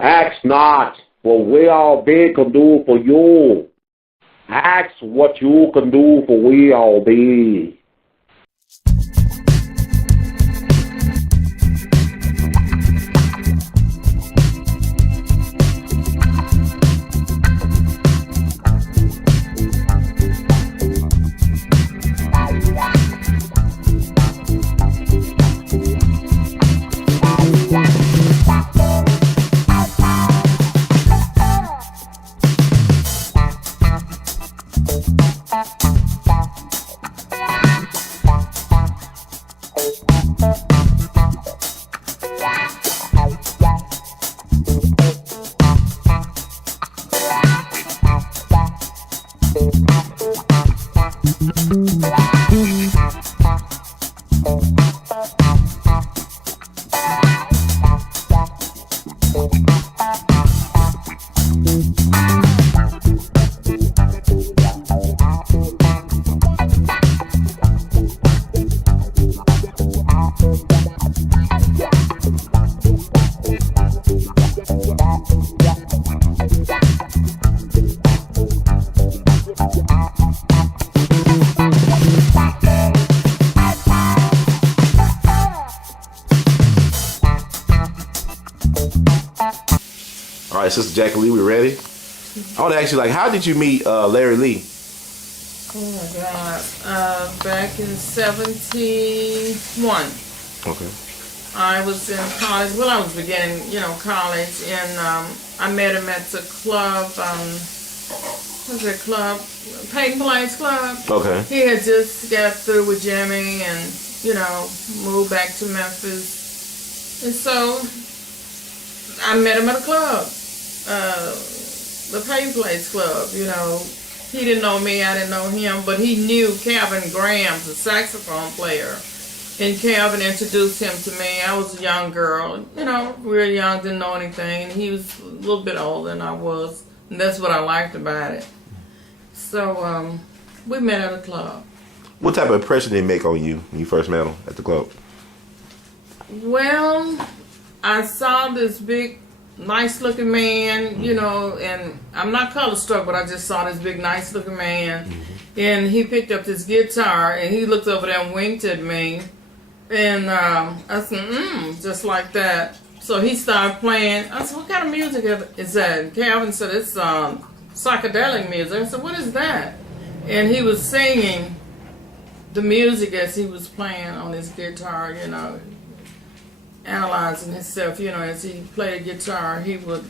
Ask not what we all be can do for you. Ask what you can do for we all be. All right, Sister Jackie Lee, we ready? I want to ask you, like, how did you meet Larry Lee? Oh my God! Back in '71. Okay. I was in college. Well, I was beginning, college, and I met him at the club. What's that club? Peyton Plains Club. Okay. He had just got through with Jimi, and moved back to Memphis, and so I met him at a club, the Peyton Plains Club. He didn't know me, I didn't know him, but he knew Calvin Graham, the saxophone player. And Calvin introduced him to me. I was a young girl, real young, didn't know anything. And he was a little bit older than I was. And that's what I liked about it. So we met at a club. What type of impression did he make on you when you first met him at the club? Well, I saw this big, nice-looking man, and I'm not color-struck, but I just saw this big, nice-looking man. Mm-hmm. And he picked up this guitar, and he looked over there and winked at me. And I said, just like that. So he started playing. I said, what kind of music is that? And Calvin said, it's psychedelic music. I said, what is that? And he was singing the music as he was playing on his guitar, analyzing himself, as he played guitar, he would,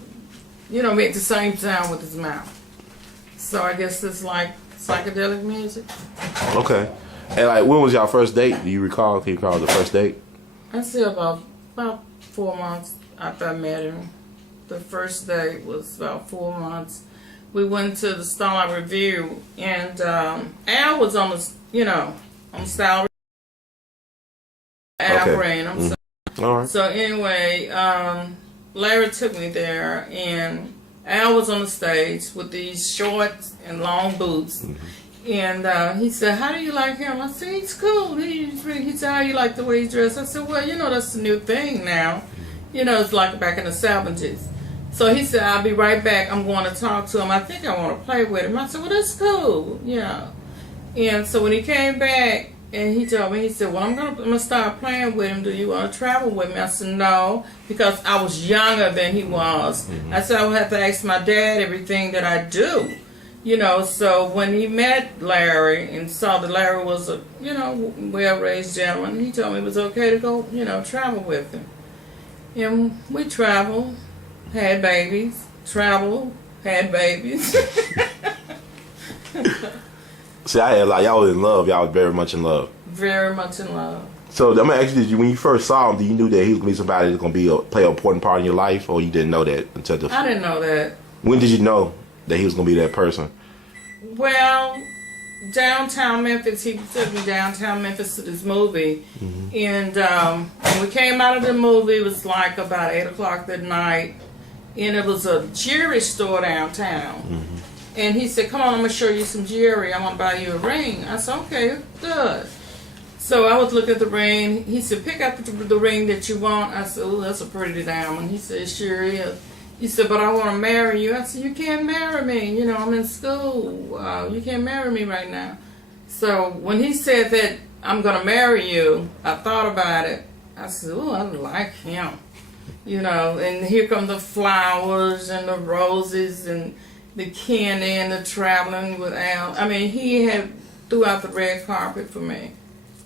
make the same sound with his mouth. So I guess it's like psychedelic music. Okay. And like, when was y'all first date? Do you recall? Can you recall the first date? I say about 4 months after I met him. The first date was about 4 months. We went to the Starlight Review, and Al was on the, on Style. Al Okay. Green, I'm sorry. All right. So anyway, Larry took me there, and Al was on the stage with these shorts and long boots. Mm-hmm. And he said, how do you like him? I said, he's cool. He said, how you like the way he dressed? I said, well, that's the new thing now. It's like back in the 70s. So he said, I'll be right back. I'm going to talk to him. I think I want to play with him. I said, well, that's cool. And so when he came back, and he told me, he said, well, I'm gonna start playing with him. Do you want to travel with me? I said, no, because I was younger than he was. Mm-hmm. I said, I would have to ask my dad everything that I do. So when he met Larry and saw that Larry was a, well-raised gentleman, he told me it was okay to go, travel with him. And we traveled, had babies, traveled, had babies. See, y'all was in love. Y'all was very much in love. Very much in love. So I'm gonna ask you: when you first saw him, you knew that he was gonna be somebody that's gonna play an important part in your life, or you didn't know that until the? I didn't know that. When did you know that he was gonna be that person? Well, downtown Memphis. He took me downtown Memphis to this movie, mm-hmm. And when we came out of the movie, it was like about 8 o'clock that night, and it was a jewelry store downtown. Mm-hmm. And he said, come on, I'm going to show you some jewelry. I'm going to buy you a ring. I said, okay, good. So I was looking at the ring. He said, pick out the ring that you want. I said, oh, that's a pretty diamond. He said, sure is. He said, but I want to marry you. I said, you can't marry me. You know, I'm in school. You can't marry me right now. So when he said that I'm going to marry you, I thought about it. I said, oh, I like him. You know, and here come the flowers and the roses and the candy and the traveling with Al. I mean, he had threw out the red carpet for me.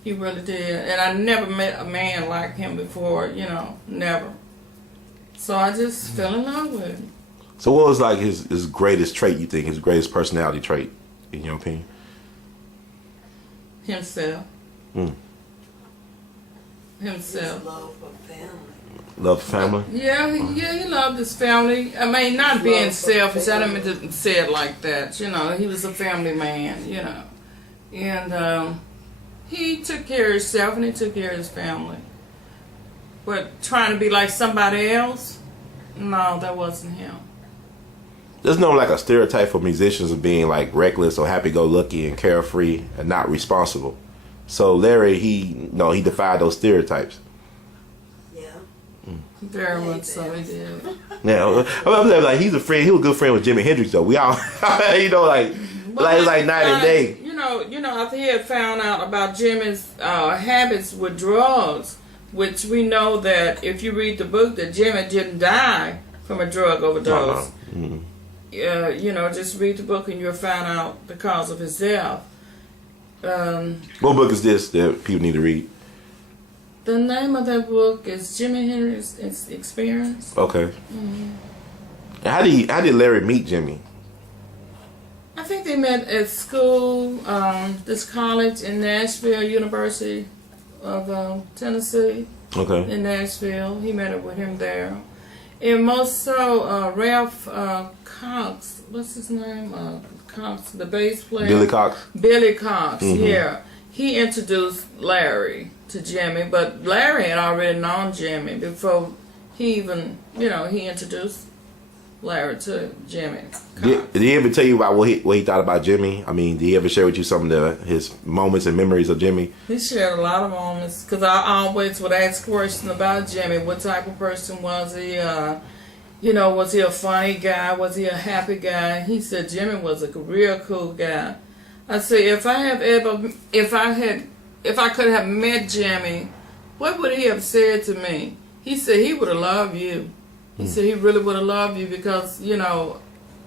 He really did. And I never met a man like him before, you know, never. So I just fell in love with him. So what was like his greatest trait, you think, his greatest personality trait, in your opinion? Himself. Himself. His love for family. Love for family? Yeah, he loved his family. I mean, not being selfish. I didn't mean to say it like that. You know, he was a family man, you know. And he took care of himself and he took care of his family. But trying to be like somebody else, no, that wasn't him. There's no like a stereotype for musicians of being like reckless or happy-go-lucky and carefree and not responsible. So Larry, he defied those stereotypes. Yeah. Very much so, he did. Yeah, I'm saying, like, he's a friend. He was a good friend with Jimi Hendrix, though. We all, you know, like night and day. You know, after he had found out about Jimmy's habits with drugs, which we know that if you read the book that Jimi didn't die from a drug overdose. You know, just read the book and you'll find out the cause of his death. What book is this that people need to read? The name of that book is Jimi Hendrix Experience. Okay. How did Larry meet Jimi? I think they met at school, this college in Nashville, University of Tennessee. Okay. In Nashville. He met up with him there. And most so, Ralph Cox, what's his name? Cox, the bass player. Billy Cox. Billy Cox, yeah. He introduced Larry to Jimi, but Larry had already known Jimi before he even, you know, he introduced Larry to Jimi. Did he ever tell you about what he thought about Jimi? I mean, did he ever share with you some of his moments and memories of Jimi? He shared a lot of moments because I always would ask questions about Jimi. What type of person was he? You know, was he a funny guy? Was he a happy guy? He said Jimi was a real cool guy. I said, if I could have met Jimi, what would he have said to me? He said he would have loved you. He said he really would have loved you because, you know,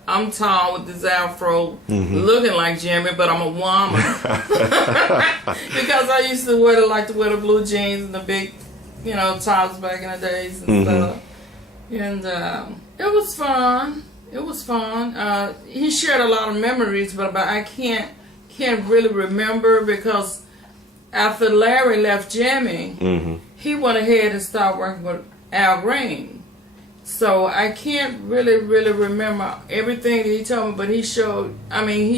I'm tall with this afro, looking like Jimi, but I'm a woman. Because I used to like to wear the blue jeans and the big, you know, tops back in the days and stuff. And it was fun. It was fun. He shared a lot of memories, but I can't really remember because after Larry left Jimi, he went ahead and started working with Al Green. So I can't really remember everything that he told me, but he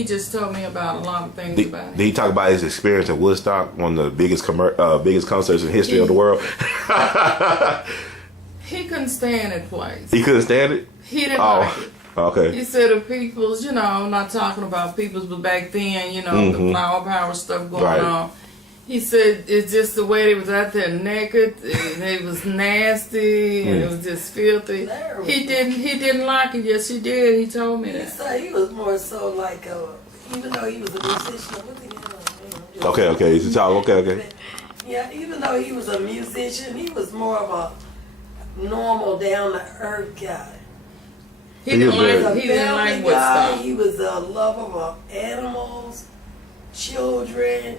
just told me about a lot of things about it. Did he talk about his experience at Woodstock, one of the biggest concerts in history of the world? He couldn't stand that place. He couldn't stand it? He didn't like it. Okay. He said the people's, you know, I'm not talking about people's, but back then, you know, the flower power stuff going on. He said it's just the way they was out there naked, and it was nasty, and it was just filthy. He didn't like it. Yes, he did. He told me that. He said he was more so like, even though he was a musician, Okay. He's a child. Okay. Yeah, even though he was a musician, he was more of a normal, down to earth guy. He didn't like Woodstock. He was a lover of animals, children.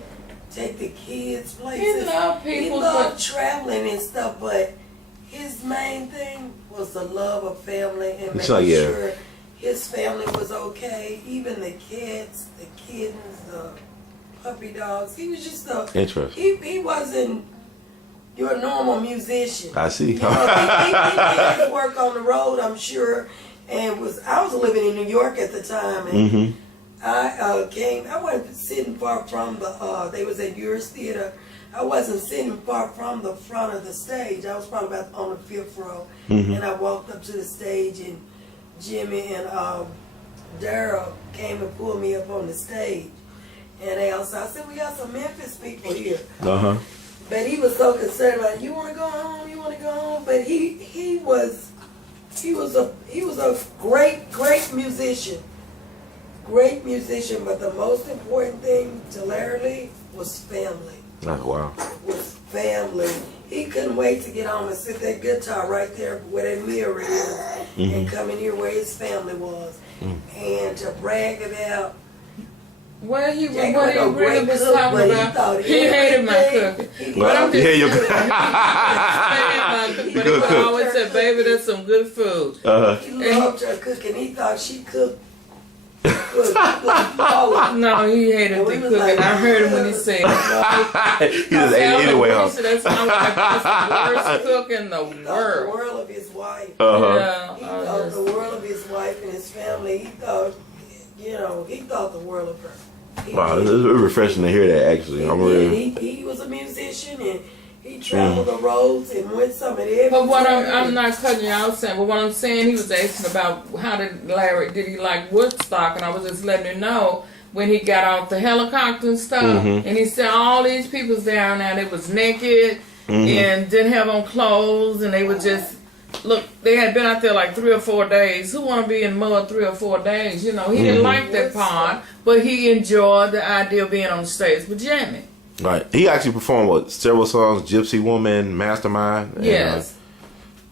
Take the kids places. He loved traveling and stuff, but his main thing was the love of family and making sure his family was okay. Even the cats, the kittens, the puppy dogs. He was just he wasn't your normal musician. I see. You know, he did his work on the road, I'm sure, and I was living in New York at the time, and I wasn't sitting far from they was at Yours Theater. I wasn't sitting far from the front of the stage. I was probably about on the 5th row. And I walked up to the stage, and Jimi and Daryl came and pulled me up on the stage. And I said, we got some Memphis people here. But he was so concerned about, you want to go home? But he was he was a great musician. Great musician, but the most important thing to Larry Lee was family. Oh, wow. Was family. He couldn't wait to get home and sit that guitar right there where that mirror is and come in here where his family was. And to brag about Well, he Jack what he wasn't no really great was cook, talking but he about. thought He hated my everything- cooking. he But I'm loved just Yeah, you saying, but he would always say, "Baby, that's some good food." He loved her cooking. He thought she cooked. Cooked No, he hated And the we was cooking. like, I heard him when he said, He just ate it anyway, huh? He said, "That's my wife. That's the worst cook in the He thought the world." world of his wife. Yeah, He thought the world of his wife and his family. He thought, he thought the world of her. He Wow, did. it's refreshing to hear that. Actually, I'm really. He was a musician and he traveled the roads and went some of every. But what I'm not cutting you out saying, but what I'm saying, he was asking about how did he like Woodstock, and I was just letting him know when he got off the helicopter and stuff, and he said all these people's down there, they was naked and didn't have on clothes, and they were just look. They had been out there like 3 or 4 days. Who want to be in mud 3 or 4 days? You know, he didn't like that part, but he enjoyed the idea of being on the stage with Jimi. Right. He actually performed several songs: "Gypsy Woman," "Mastermind." And, Yes.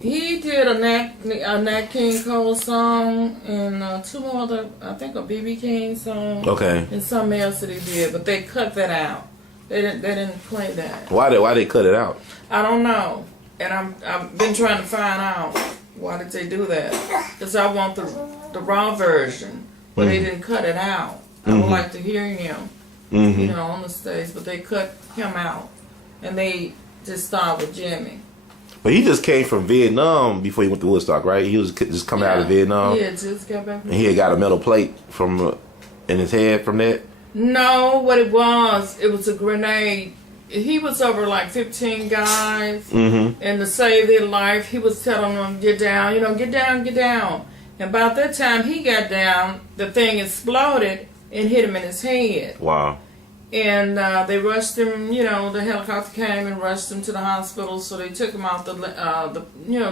He did a Nat King Cole song and 2 more other, I think a B.B. King song. Okay. And something else that he did, but they cut that out. They didn't play that. Why they cut it out? I don't know. And I've been trying to find out why did they do that. Because I want the raw version, but they didn't cut it out. I would like to hear him, on the stage, but they cut him out. And they just started with Jimi. But he just came from Vietnam before he went to Woodstock, right? He was just coming out of Vietnam. Yeah, just got back from And he had got a metal plate in his head from that. No, what it was a grenade. He was over like 15 guys, and to save their life, he was telling them, get down, get down, get down. And about that time he got down, the thing exploded and hit him in his head. Wow. And they rushed him, the helicopter came and rushed him to the hospital, so they took him off the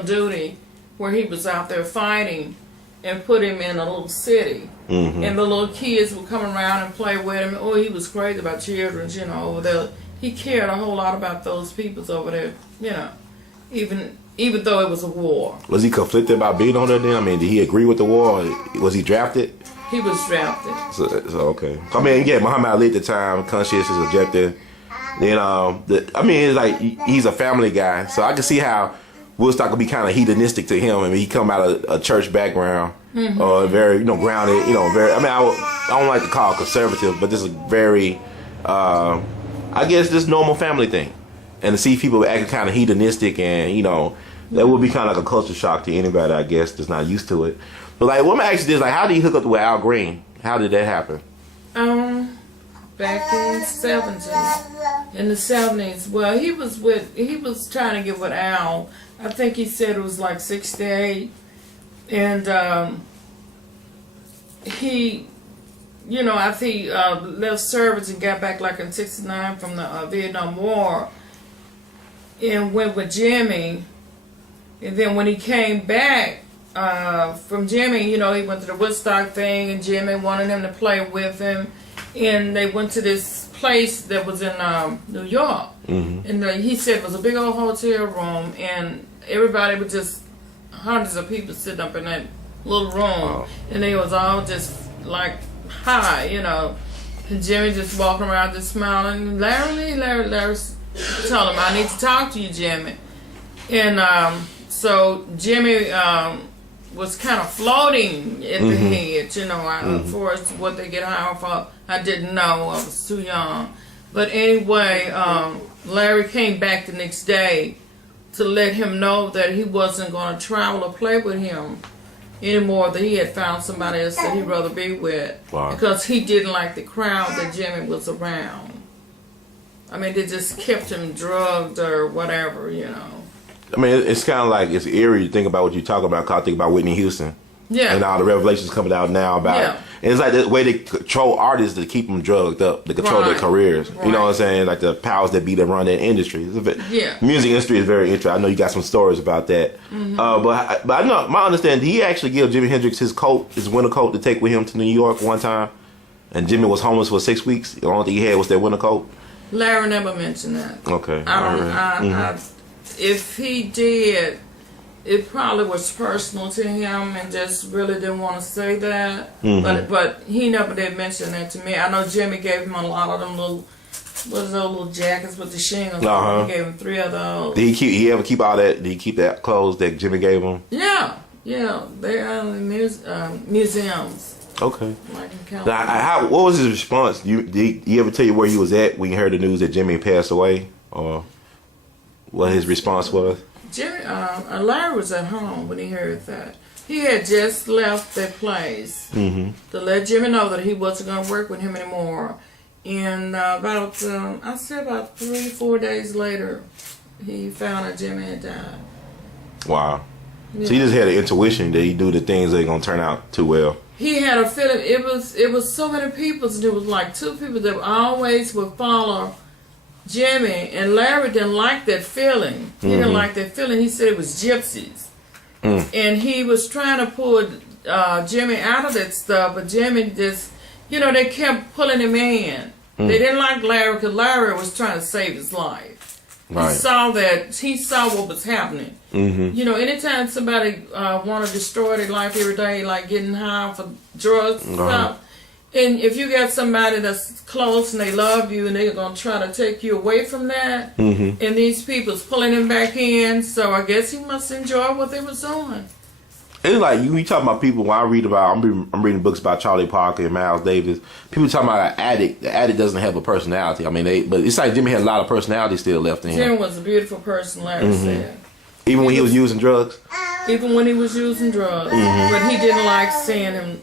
duty where he was out there fighting and put him in a little city. And the little kids would come around and play with him. Oh, he was crazy about children, over there. He cared a whole lot about those peoples over there, even though it was a war. Was he conflicted about being on there then? I mean, did he agree with the war? Was he drafted? He was drafted. So okay. I mean, yeah, Muhammad Ali at the time, conscientious, objective. Then, it's like he's a family guy, so I can see how Woodstock would be kind of hedonistic to him. I mean, he come out of a church background, very, grounded, very. I mean, I don't like to call it conservative, but this is very, I guess, this normal family thing. And to see people acting kind of hedonistic, and that would be kind of like a culture shock to anybody, I guess, that's not used to it. But like, what I'm asking is, like, how did he hook up with Al Green? How did that happen? Back in the 70s. Well, he was trying to get with Al. I think he said it was like 68, and he, I think he left service and got back like in 69 from the Vietnam War, and went with Jimi. And then when he came back from Jimi, he went to the Woodstock thing, and Jimi wanted him to play with him. And they went to this place that was in New York. And he said it was a big old hotel room, and everybody was just hundreds of people sitting up in that little room. Wow. And they was all just like high, And Jimi just walking around just smiling. Larry told him, I need to talk to you, Jimi. And so Jimi was kind of floating at the head, for us, what they get high for, I didn't know, I was too young. But anyway, Larry came back the next day to let him know that he wasn't going to travel or play with him anymore, that he had found somebody else that he'd rather be with. Wow. Because he didn't like the crowd that Jimi was around. I mean, they just kept him drugged or whatever, I mean, it's kind of like, it's eerie to think about what you talk about. 'Cause I think about Whitney Houston. Yeah. And all the revelations coming out now about it. And it's like the way they control artists to keep them drugged up, to control their careers. You know what I'm saying? Like the powers that be that run that industry. Music industry is very interesting. I know you got some stories about that. But I know, my understanding, did he actually give Jimi Hendrix his coat, his winter coat, to take with him to New York one time? And Jimmy was homeless for 6 weeks. The only thing he had was that winter coat. Larry never mentioned that. Okay. If he did, it probably was personal to him and just really didn't want to say that. But he never did mention that to me. I know Jimmy gave him a lot of them little, those little jackets with the shingles. He gave him 3 of those. Did he ever keep all that? Did he keep that clothes that Jimmy gave him? Yeah. They are in museums. Okay. Now, what was his response? Did he ever tell you where he was at when you heard the news that Jimmy passed away, or what his response was? Larry was at home when he heard that. He had just left that place to let Jimmy know that he wasn't going to work with him anymore. And about 3-4 days later, he found that Jimmy had died. Wow. Yeah. So he just had an intuition that he do the things that ain't going to turn out too well. He had a feeling. It was so many people. There was like 2 people that always would follow Jimmy, and Larry didn't like that feeling. He didn't like that feeling. He said it was gypsies. And he was trying to pull Jimmy out of that stuff, but Jimmy just, they kept pulling him in. They didn't like Larry because Larry was trying to save his life. Right. He saw what was happening. Anytime somebody want to destroy their life every day, like getting high for drugs and stuff, and if you got somebody that's close and they love you and they're going to try to take you away from that, and these people's pulling him back in, so I guess he must enjoy what they was doing. It's like you talk about people. When I'm reading books about Charlie Parker and Miles Davis. People talking about an addict. The addict doesn't have a personality. I mean, but it's like Jimmy had a lot of personality still left in him. Jimmy was a beautiful person, Larry said. Even when he was using drugs. Even when he was using drugs, but he didn't like seeing him,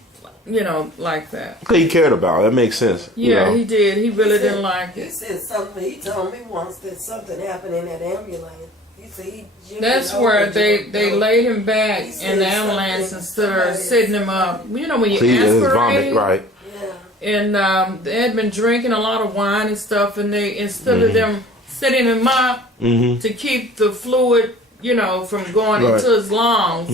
like that. Because he cared about it. That makes sense. Yeah, he did. He really didn't like it. He said something. He told me once that something happened in that ambulance. That's where they laid him back in the ambulance instead of sitting him up. When you aspirate, right? And they had been drinking a lot of wine and stuff, and they instead of them setting him up to keep the fluid, from going into his lungs,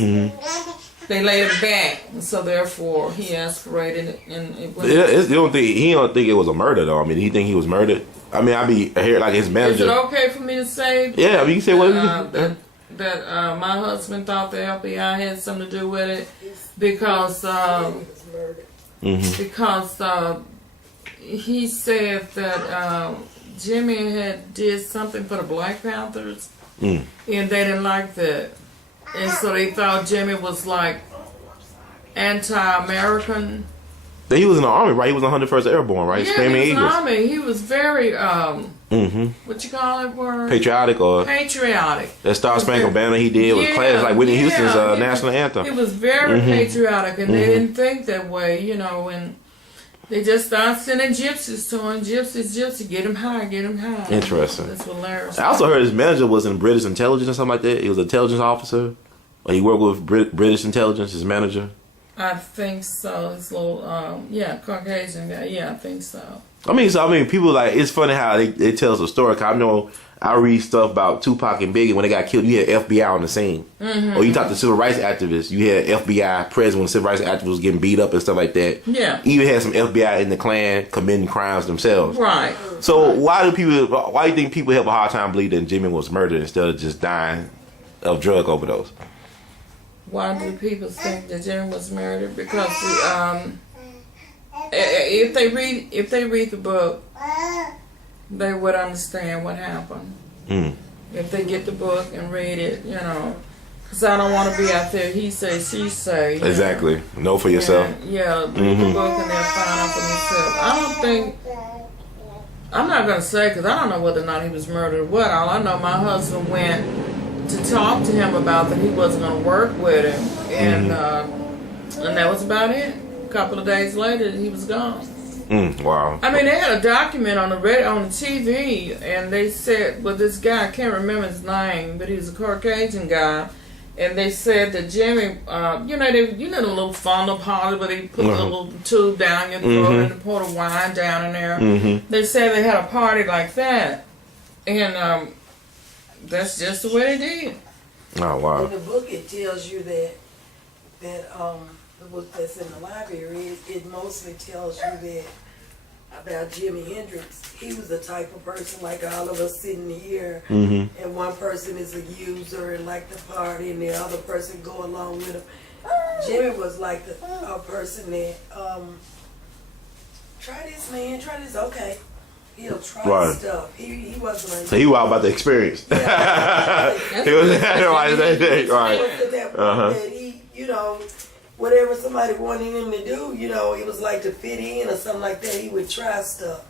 they laid him back, and so therefore he aspirated and it went. He don't think it was a murder though. I mean, he think he was murdered. I mean, I be here like his manager. Is it okay for me to say? Yeah, I mean, you can say what that my husband thought the FBI had something to do with it because he said that Jimmy had did something for the Black Panthers and they didn't like that, and so they thought Jimmy was like anti-American. He was in the Army, right? He was 101st Airborne, right? Yeah, he was in the Army. He was very, what you call it word? Patriotic or? Patriotic. That Star Spangled Banner he did with class like Whitney Houston's national anthem. He was very patriotic, and they didn't think that way, and they just started sending gypsies to him. Gypsy, get him high, get him high. Interesting. That's what Larry said. I also heard his manager was in British intelligence or something like that. He was an intelligence officer. Or he worked with British intelligence, his manager. I think so. This little, Caucasian guy. Yeah, I think so. I mean, people like, it's funny how they tell us a story. Cause I know I read stuff about Tupac and Biggie when they got killed. You had FBI on the scene, or you talk to civil rights activists. You had FBI present when civil rights activists was getting beat up and stuff like that. Yeah, even had some FBI in the Klan committing crimes themselves. Right. So why do you think people have a hard time believing that Jimmy was murdered instead of just dying of drug overdose? Why do people think that Jimmy was murdered? Because if they read the book, they would understand what happened. If they get the book and read it, because I don't want to be out there he say, she say. Exactly. Know for yourself. Read the book and then find out for themselves. I'm not going to say, because I don't know whether or not he was murdered or what. All I know, my husband went to talk to him about that he wasn't going to work with him, and that was about it. A couple of days later, he was gone. Wow. I mean, they had a document on the TV, and they said, this guy, I can't remember his name, but he was a Caucasian guy, And they said that Jimmy, the little funnel party where they put the little tube down your throat and pour the wine down in there. They said they had a party like that, and that's just the way they did. Oh wow! In the book, it tells you that the book that's in the library, it mostly tells you that about Jimi Hendrix. He was the type of person like all of us sitting here, and one person is a user and like the party, and the other person go along with him. Jimmy was like a person that try this, man, try this, okay. He'll try stuff. He wasn't like so he was all about the experience. Yeah. He was right. That he, whatever somebody wanted him to do, it was like to fit in or something like that. He would try stuff.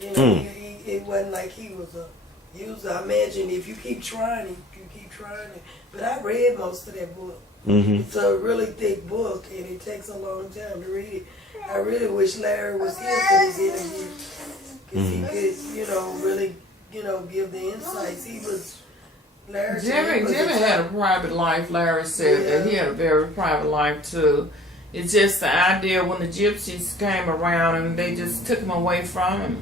It wasn't like he was a user. I imagine if you keep trying it, you keep trying it. But I read most of that book. It's a really thick book, and it takes a long time to read it. I really wish Larry was here for this interview, because he could, really, give the insights. He was. Jimmy had a private life. Larry said that he had a very private life too. It's just the idea when the gypsies came around and they just took him away from him,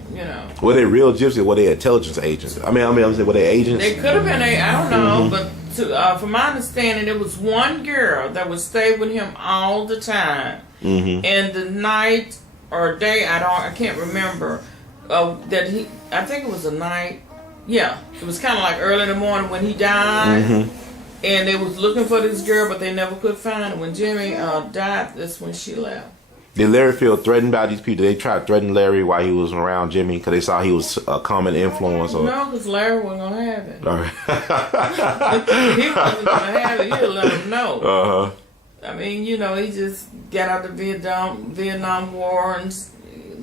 Were they real gypsies or were they intelligence agents? I mean, were they agents? They could have been, I don't know, but from my understanding, there was one girl that would stay with him all the time. And the night or day, I can't remember, I think it was a night. Yeah, it was kind of like early in the morning when he died, and they was looking for this girl, but they never could find her. When Jimmy died, that's when she left. Did Larry feel threatened by these people? Did they try to threaten Larry while he was around Jimmy because they saw he was a common influence? Or? No, because Larry wasn't going to have it. All right. He wasn't going to have it. He'd let him know. I mean, he just got out the Vietnam War and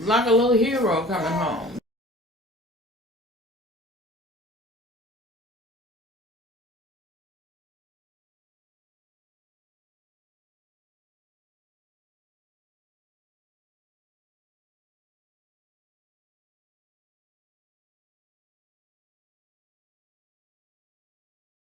like a little hero coming home.